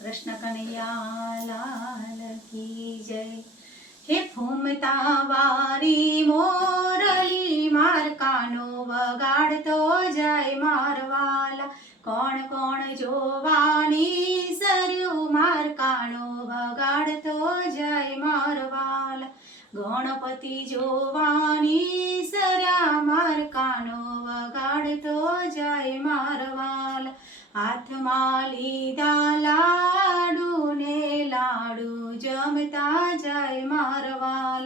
કૃષ્ણ કનૈયાલાલ કી જય. હે ફૂમતા વારી મોરલી માર કાનો વગાડતો જાય મારવાલા. કોણ કોણ જોવાની સરયું માર કાનો વગાડતો જાય મારવાલા. ગણપતિ જોવાની સર્યા માર કાનો વગાડતો જાય મારવાલા. હાથમાં લીધા જમતા જાય મારવાલ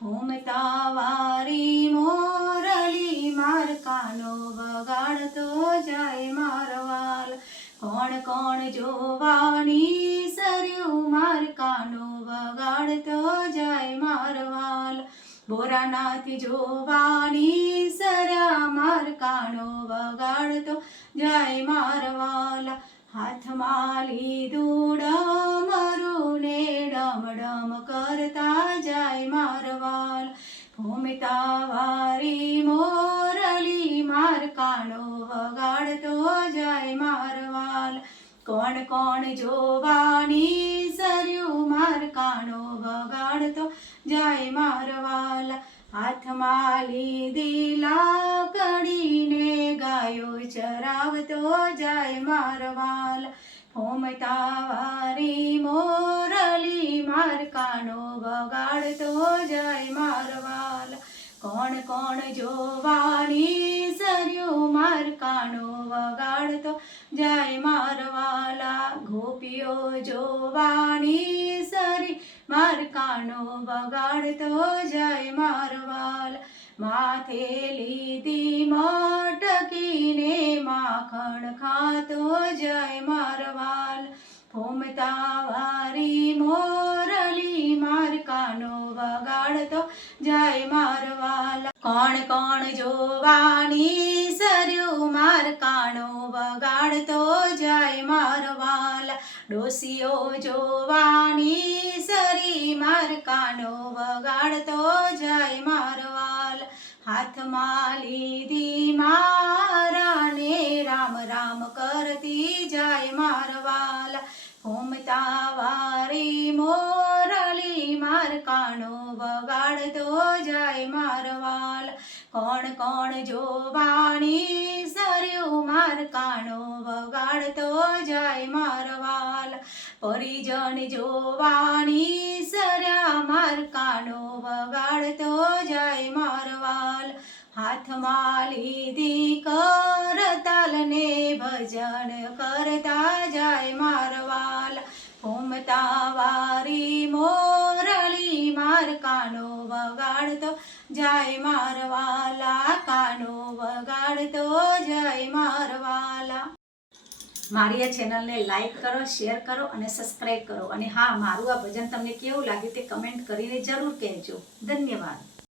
ઘૂમતા વારી મોરલી માર કાનો વગાડતો જાય મારવાલ. કોણ કોણ જોવાની સર્યું માર કાનો વગાડતો જાય મારવાલ. બોરાનાથી જોવાની સર્યા માર કાનો વગાડતો જાય મારવાલા. હાથમાં લીધું ડમરું ને ડમ કરતા જાય મારવાલ. ભૂમિતા વારી મોરલી માર કાનો વગાડતો જાય મારવાલ. કોણ કોણ જોવાની સર્યું માર કાનો વગાડતો જાય મારવાલ. હાથમાં લીધી ચરાવતો જાય મારવાલ. ફોમતા વારી મોરલી માર કાનો વગાડતો જાય મારવાલ. કોણ કોણ જોવાની સર્યો માર કાનો વગાડતો જાય મારવાલા. ગોપીઓ જોવાની સરી માર કાનો વગાડતો જાય મારવાલ. માથે લીધી મટકીને માખણ ખાતો જય મારવાલ ફોમતા વારી મોરલી માર કાનો વગાડતો જય મારવાલ કોણ કોણ જોવાની સર્યું માર કાનો વગાડતો જય મારવાલ ડોસીઓ જોવાની સરી માર કાનો વગાડતો જય મારવાલ હાથમાં લીધી રામ કરતી જાય મારવાલા ઘૂમતા વારી મોરલી માર કાનો વગાડતો જાય મારવાલ કોણ કોણ જોવાની સર્યું માર કાનો વગાડતો જાય મારવાલ પરિજન જોવાની સર્યા માર કાનો વગાડતો જાય મારવાલ હાથમાં લીધી કરતાલ ને ભજન કરતા જાય મારવાલ. ઘૂમતા વારી મોરલી માર કાનો વગાડતો જાય મારવાલા. કાનો વગાડતો જાય મારવાલા. મારી આ ચેનલને લાઈક કરો, શેર કરો અને સબસ્ક્રાઈબ કરો. અને હા, મારું આ ભજન તમને કેવું લાગ્યું તે કમેન્ટ કરીને જરૂર કહેજો. ધન્યવાદ.